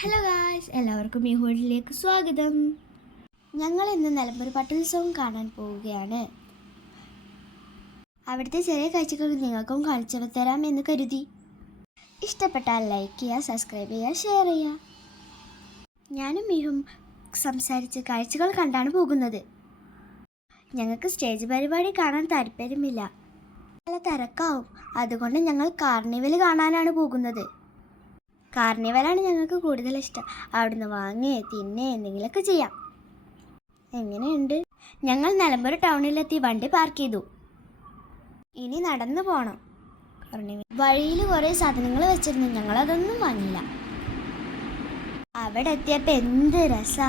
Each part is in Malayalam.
ഹലോ ഗായ്സ് എല്ലാവർക്കും ഈ ഹോട്ടലിലേക്ക് സ്വാഗതം. ഞങ്ങൾ ഇന്ന് നിലമ്പൂർ പട്ടോത്സവം കാണാൻ പോവുകയാണ്. അവിടുത്തെ ചെറിയ കാഴ്ചകൾ നിങ്ങൾക്കും കാണിച്ചു തരാം എന്ന് കരുതി. ഇഷ്ടപ്പെട്ടാൽ ലൈക്ക് ചെയ്യുക സബ്സ്ക്രൈബ് ചെയ്യുക ഷെയർ ചെയ്യുക. ഞാനും മീഹും സംസാരിച്ച് കാഴ്ചകൾ കണ്ടാണ് പോകുന്നത്. ഞങ്ങൾക്ക് സ്റ്റേജ് പരിപാടി കാണാൻ താല്പര്യമില്ല. നല്ല തിരക്കാവും. അതുകൊണ്ട് ഞങ്ങൾ കാർണിവൽ കാണാനാണ് പോകുന്നത്. കാർണിവലാണ് ഞങ്ങൾക്ക് കൂടുതൽ ഇഷ്ടം അവിടുന്ന് വാങ്ങി തിന്നെ എന്തെങ്കിലുമൊക്കെ ചെയ്യാം. എങ്ങനെയുണ്ട്? ഞങ്ങൾ നിലമ്പൂർ ടൗണിലെത്തി വണ്ടി പാർക്ക് ചെയ്തു. ഇനി നടന്നു പോകണം കാർണിവൽ വഴിയിൽ കുറേ സാധനങ്ങൾ വെച്ചിരുന്നു. ഞങ്ങളതൊന്നും വാങ്ങില്ല അവിടെ എത്തിയപ്പോൾ എന്ത് രസാ.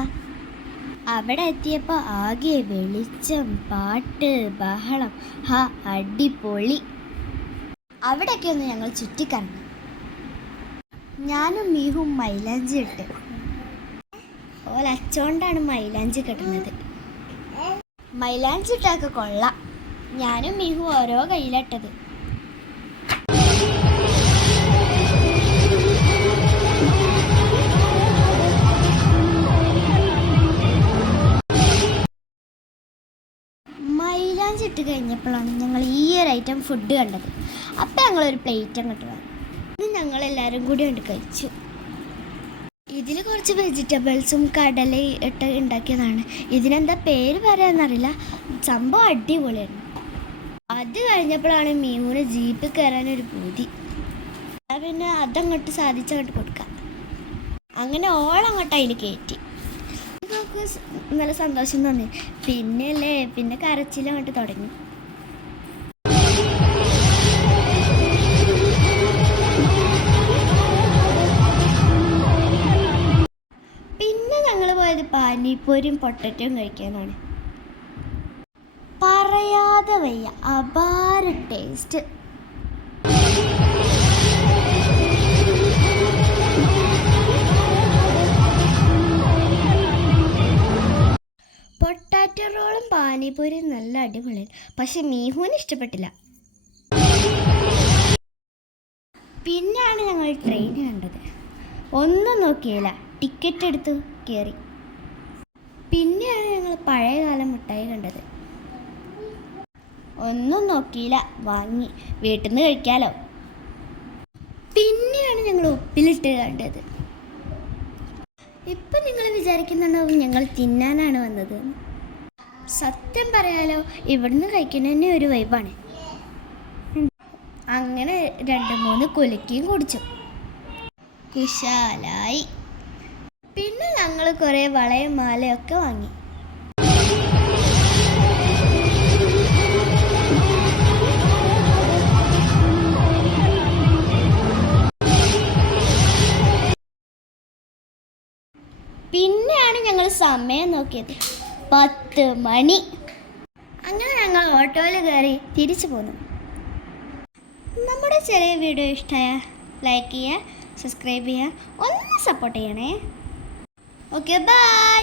അവിടെ എത്തിയപ്പോൾ ആകെ വെളിച്ചം പാട്ട് ബഹളം. ഹാ അടിപൊളി. അവിടെയൊക്കെ ഒന്ന് ഞങ്ങൾ ചുറ്റിക്കറങ്ങി. ഞാനും മീഹും മൈലാഞ്ചി ഇട്ട്. ഓല അച്ചോണ്ടാണ് മൈലാഞ്ചി കിട്ടുന്നത്. മൈലാഞ്ചി ഇട്ടൊക്കെ കൊള്ളാം. ഞാനും മീഹു ഓരോ കയ്യിലിട്ടത്. മൈലാഞ്ചി ഇട്ട് കഴിഞ്ഞപ്പോഴാണ് ഞങ്ങൾ ഈ ഒരു ഐറ്റം ഫുഡ് കണ്ടത്. അപ്പം ഞങ്ങളൊരു പ്ലേറ്റ് അങ്ങോട്ട് ഇത് ഞങ്ങൾ എല്ലാവരും കൂടി കൊണ്ട് കഴിച്ചു. ഇതിൽ കുറച്ച് വെജിറ്റബിൾസും കടല ഇട്ട് ഉണ്ടാക്കിയതാണ്. ഇതിനെന്താ പേര് പറയാന്നറിയില്ല. സംഭവം അടിപൊളിയായിരുന്നു അത് കഴിഞ്ഞപ്പോഴാണ് മീമുന് ജീപ്പിൽ കയറാനൊരു പൂതി. പിന്നെ അതങ്ങോട്ട് സാധിച്ചങ്ങോട്ട് കൊടുക്കാം. അങ്ങനെ ഓളങ്ങോട്ട് അതിൽ കയറ്റി നമുക്ക് നല്ല സന്തോഷം തോന്നി. പിന്നെ അല്ലേ പിന്നെ കരച്ചിലങ്ങോട്ട് തുടങ്ങി. ഞങ്ങൾ പോയത് പാനിപ്പൂരിയും പൊട്ടറ്റവും കഴിക്കാനാണ്. പറയാതെ വയ്യ അപാര ടേസ്റ്റ് പൊട്ടാറ്റോ റോളും പാനിപ്പൂരിയും നല്ല അടിപൊളിയാണ് പക്ഷെ മീഹുവിന് ഇഷ്ടപ്പെട്ടില്ല. പിന്നെയാണ് ഞങ്ങൾ ട്രെയിൻ കണ്ടത്. ഒന്നും നോക്കിയില്ല ടിക്കറ്റ് എടുത്ത്. കയറി. പിന്നെയാണ് ഞങ്ങൾ പഴയകാല മിഠായി കണ്ടത്. ഒന്നും നോക്കിയില്ല. വാങ്ങി. വീട്ടിൽ നിന്ന് കഴിക്കാലോ. പിന്നെയാണ് ഞങ്ങൾ ഉപ്പിലിട്ട് കണ്ടത്. ഇപ്പം നിങ്ങൾ വിചാരിക്കുന്നുണ്ടാവും ഞങ്ങൾ തിന്നാനാണ് വന്നത്. സത്യം പറയാലോ ഇവിടുന്ന് കഴിക്കുന്ന തന്നെ ഒരു വൈബാണ്. അങ്ങനെ രണ്ട് മൂന്ന് കുലുക്കിയും കുടിച്ചു. കുശാലായി പിന്നെ ഞങ്ങൾ കുറേ വളയും മാലയൊക്കെ വാങ്ങി. പിന്നെയാണ് ഞങ്ങൾ സമയം നോക്കിയത്. പത്ത് മണി. അങ്ങനെ ഞങ്ങൾ ഓട്ടോയിൽ കയറി തിരിച്ചു പോന്നു. നമ്മുടെ ചെറിയ വീഡിയോ ഇഷ്ടമായ ലൈക്ക് ചെയ്യുക സബ്സ്ക്രൈബ് ചെയ്യുക ഒന്ന് സപ്പോർട്ട് ചെയ്യണേ. Okay bye